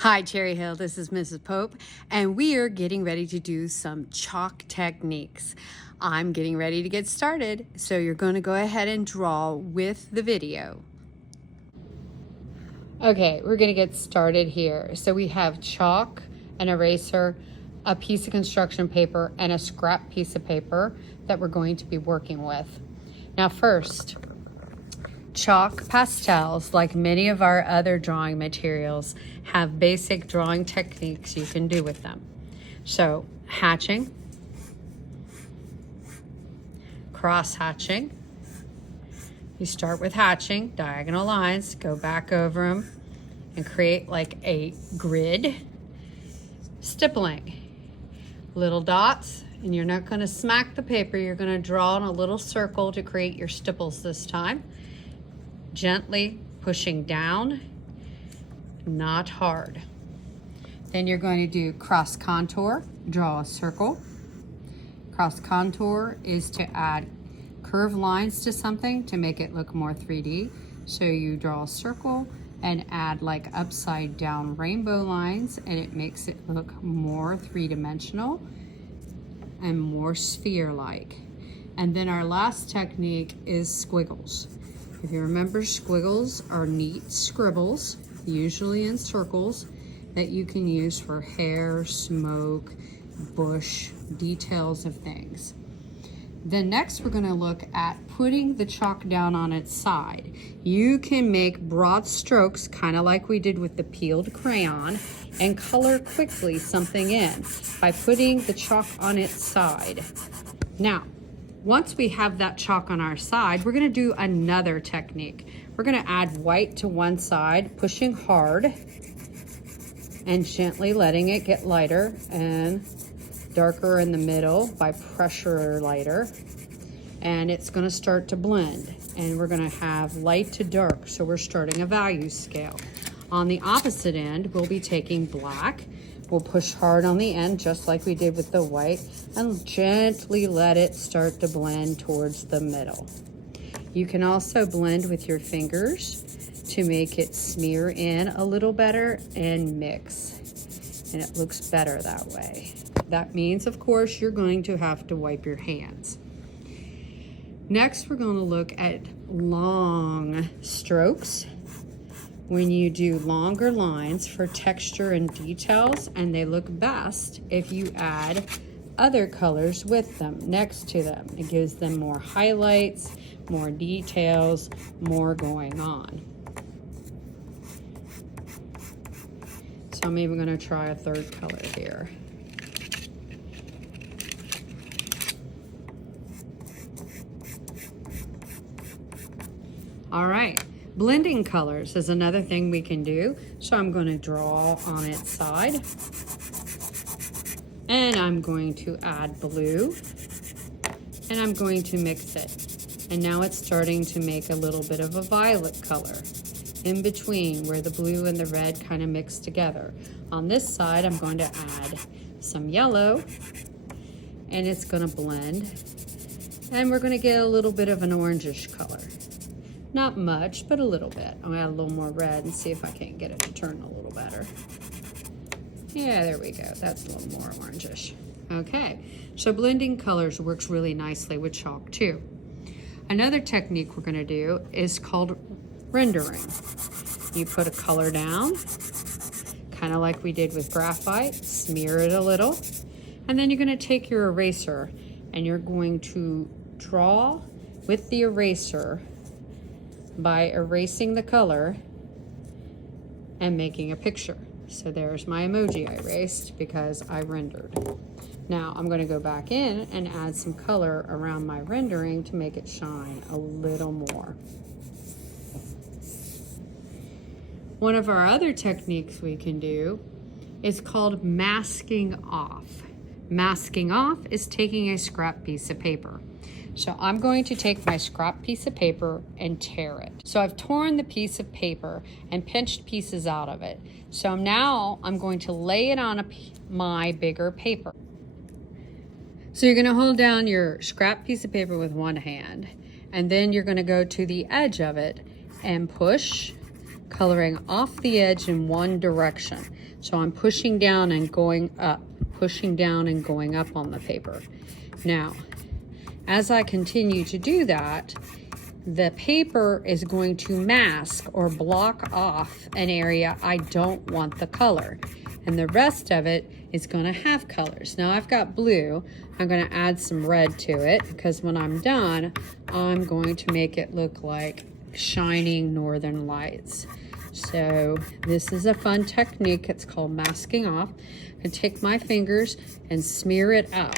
Hi, Cherry Hill. This is Mrs. Pope, and we are getting ready to do some chalk techniques. I'm getting ready to get started, so you're going to go ahead and draw with the video. Okay, we're going to get started here. So we have chalk, an eraser, a piece of construction paper, and a scrap piece of paper that we're going to be working with. Now first, chalk pastels, like many of our other drawing materials, have basic drawing techniques you can do with them. So, hatching, cross hatching. You start with hatching, diagonal lines, go back over them, and create like a grid. Stippling, little dots, and you're not going to smack the paper, you're going to draw in a little circle to create your stipples this time. Gently pushing down, not hard. Then you're going to do cross contour, draw a circle. Cross contour is to add curved lines to something to make it look more 3D. So you draw a circle and add like upside down rainbow lines, and it makes it look more three-dimensional and more sphere-like. And then our last technique is squiggles. If you remember, squiggles are neat scribbles, usually in circles, that you can use for hair, smoke, bush, details of things. Then next we're going to look at putting the chalk down on its side. You can make broad strokes, kind of like we did with the peeled crayon, and color quickly something in by putting the chalk on its side. Now, once we have that chalk on our side, we're going to do another technique. We're going to add white to one side, pushing hard and gently letting it get lighter, and darker in the middle by pressure or lighter. And it's going to start to blend, and we're going to have light to dark, so we're starting a value scale. On the opposite end, we'll be taking black. We'll push hard on the end, just like we did with the white, and gently let it start to blend towards the middle. You can also blend with your fingers to make it smear in a little better and mix. And it looks better that way. That means, of course, you're going to have to wipe your hands. Next, we're going to look at long strokes. When you do longer lines for texture and details, and they look best if you add other colors with them, next to them. It gives them more highlights, more details, more going on. So I'm even going to try a third color here. All right. Blending colors is another thing we can do. So I'm going to draw on its side. And I'm going to add blue. And I'm going to mix it. And now it's starting to make a little bit of a violet color in between where the blue and the red kind of mix together. On this side, I'm going to add some yellow. And it's going to blend. And we're going to get a little bit of an orangish color. Not much, but a little bit. I'll add a little more red and see if I can't get it to turn a little better. Yeah, there we go. That's a little more orangish. Okay, so blending colors works really nicely with chalk too. Another technique we're gonna do is called rendering. You put a color down, kind of like we did with graphite, smear it a little, and then you're gonna take your eraser and you're going to draw with the eraser by erasing the color and making a picture. So there's my emoji I erased because I rendered. Now I'm going to go back in and add some color around my rendering to make it shine a little more. One of our other techniques we can do is called masking off. Masking off is taking a scrap piece of paper. So I'm going to take my scrap piece of paper and tear it. So I've torn the piece of paper and pinched pieces out of it. So now I'm going to lay it on my bigger paper. So you're going to hold down your scrap piece of paper with one hand, and then you're going to go to the edge of it and push coloring off the edge in one direction. So I'm pushing down and going up, pushing down and going up on the paper. Now, as I continue to do that, the paper is going to mask or block off an area I don't want the color. And the rest of it is going to have colors. Now I've got blue. I'm going to add some red to it because when I'm done, I'm going to make it look like shining northern lights. So this is a fun technique. It's called masking off. I take my fingers and smear it up.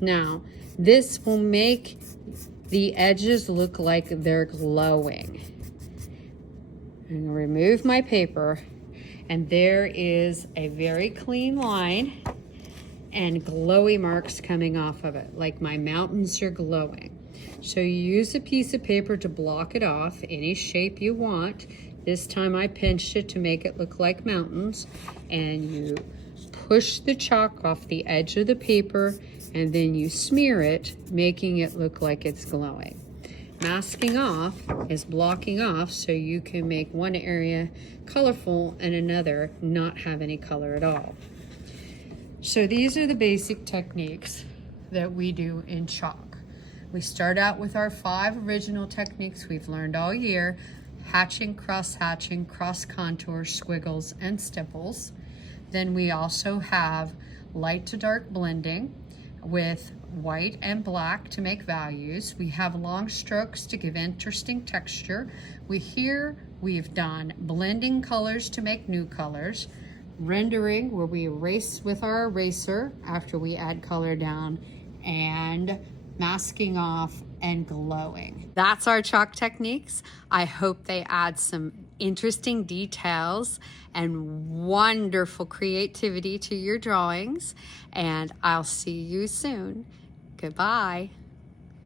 Now, this will make the edges look like they're glowing. I'm going to remove my paper, and there is a very clean line and glowy marks coming off of it, like my mountains are glowing. So you use a piece of paper to block it off any shape you want. This time I pinched it to make it look like mountains, and you push the chalk off the edge of the paper, and then you smear it, making it look like it's glowing. Masking off is blocking off so you can make one area colorful and another not have any color at all. So these are the basic techniques that we do in chalk. We start out with our 5 original techniques we've learned all year: hatching, cross-hatching, cross-contour, squiggles, and stipples. Then we also have light to dark blending with white and black to make values. We have long strokes to give interesting texture. We've done blending colors to make new colors, rendering where we erase with our eraser after we add color down, and masking off and glowing. That's our chalk techniques. I hope they add some interesting details and wonderful creativity to your drawings, and I'll see you soon. Goodbye.